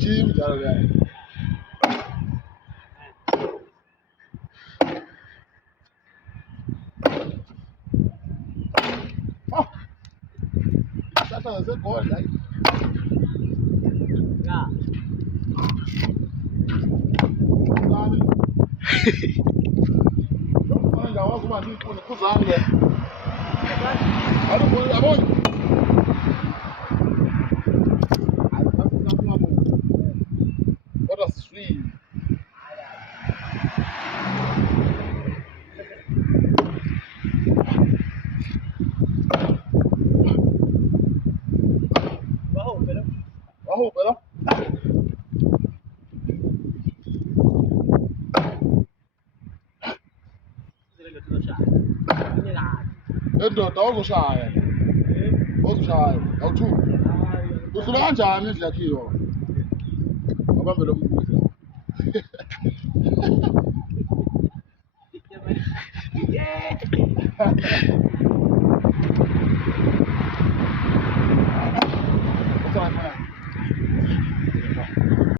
gym njalo leyo. Sasa segol like. Yeah. Manja wako manje kuzange. Abonye. What a sweet. Waho pela. Endoda ozoshaya. Ozoshaya. Awuthu. Usula kanjani indlela yakho? Abambe lo muntu.